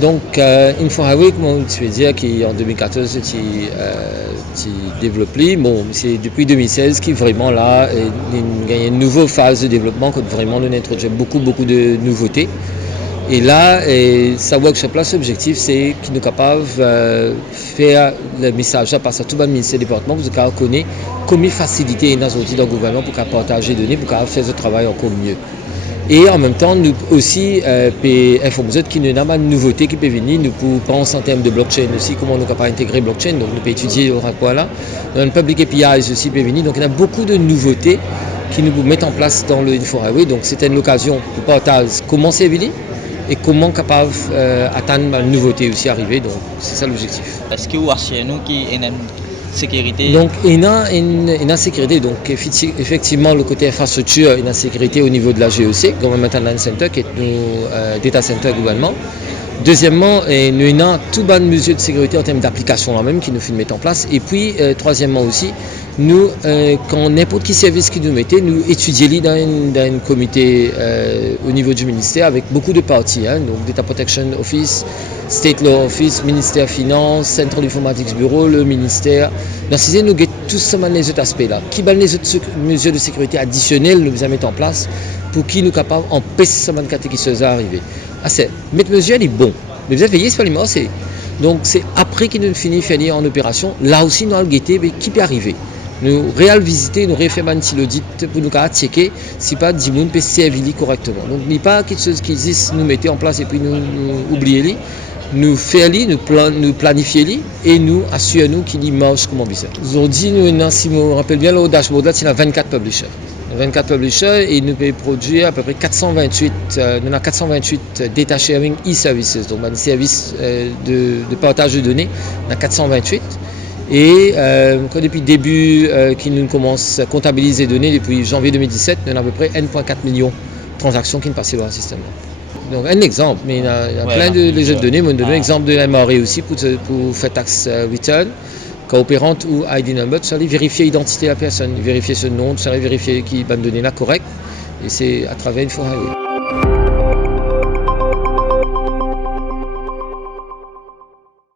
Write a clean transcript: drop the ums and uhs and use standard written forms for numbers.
Donc, InfoHighway, comme tu veux dire, qui en 2014 qui développe, bon, c'est depuis 2016 qui vraiment là, il y a une nouvelle phase de développement, qui vraiment nous introduit beaucoup de nouveautés. Et là, sa workshop là, l'objectif, c'est qu'il nous capable de faire le message passer à tout le ministère du département pour qu'on connaisse comment faciliter les outils dans le gouvernement pour partager les données, pour faire ce travail encore mieux. Et en même temps, nous aussi, informer qu'il y a une nouveauté qui peut venir, nous pouvons penser en termes de blockchain aussi, comment nous pouvons intégrer blockchain, donc nous pouvons étudier au quoi là. Dans le public API aussi peut venir, donc il y a beaucoup de nouveautés qui nous mettent en place dans le InfoHighway, donc c'était une occasion pour partager comment c'est venu et comment capable atteindre une nouveauté aussi arriver, donc c'est ça l'objectif. Est-ce que vous achetez nous qui est une sécurité? Donc il y a une sécurité, donc effectivement le côté infrastructure, il y a une sécurité au niveau de la GEC, Government Online Center, qui est nos data center gouvernement. Deuxièmement, nous avons tout bonne mesure de sécurité en termes d'application là même qui nous fait mettre en place. Et puis troisièmement aussi, nous quand n'importe quel service qui nous mettait, nous étudions dans un comité au niveau du ministère avec beaucoup de parties, donc Data Protection Office, State Law Office, Ministère Finance, Central Informatics Bureau, le ministère. Dans ces nous avons tous les autres aspects là. Qui les autres mesures de sécurité additionnelles nous avons mis en place pour qui nous capables empêcher ces catégories qui sont arrivées. Mettre mesure est bon, mais vous êtes veillé sur les morts, donc c'est après qu'il nous finit finir en opération, là aussi nous allons guetter qui peut arriver. Nous réal visiter, nous refaire un petit audit pour nous checker si pas 10 personnes peut servir correctement. Donc il n'y a pas quelque chose qui existe, nous mettons en place et puis nous oublier, nous faire nous planifier et nous assurer nous qu'il marche comme on veut. Aujourd'hui, nous, si vous rappelez bien, le dashboard là, il y a 24 publishers. 24 publishers et nous pouvons produire à peu près 428, nous avons 428 data sharing e-services, donc un service de partage de données, on a 428. Et depuis le début qui nous commence à comptabiliser les données depuis janvier 2017, nous avons à peu près 1,4 million de transactions qui nous passent dans le système. Donc un exemple, mais il y a plein de jeux de données. Je vais donner un exemple de MRA aussi pour faire tax return. Coopérante ou ID number, tu allez vérifier l'identité de la personne, vérifier ce nom, tu allez vérifier qui va me donner la correcte. Et c'est à travers InfoHighway.